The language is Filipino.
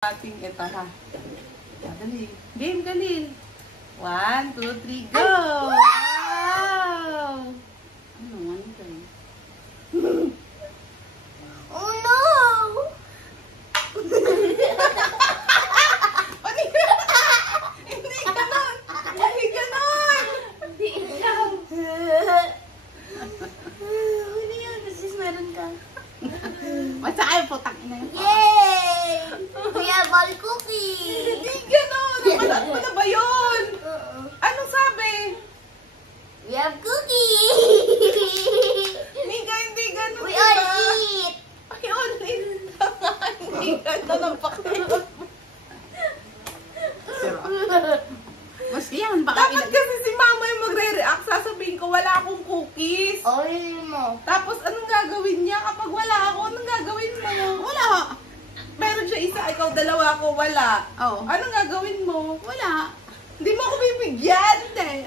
Ating ito ha. Dali. Game, Kalil. 1, 2, 3, go! Wow! Ano naman ito eh? Oh no! Hindi ganon! Hindi ganon! Hindi ikaw. Huli yun, kasi meron ka. Matsakay po, tangina yun. Yay! We have all cookies! Hindi ganon! Napanood mo na ba yun? Anong sabi? We have cookies! Mika, hindi ganon. We diba? all eat! Ay, all eat. Hindi ganon ang pakiramdam. Mas yan, baka dapat kasi si mama yung magre-react. Sasabihin ko, wala akong cookies. Oh, yun mo. Tapos, anong gagawin niya? Kapag wala ako, anong gagawin mo? Wala. Meron siya isa, ikaw dalawa, ako wala. Oh. Anong gagawin mo? Wala. Hindi mo ako bibigyan. Hindi.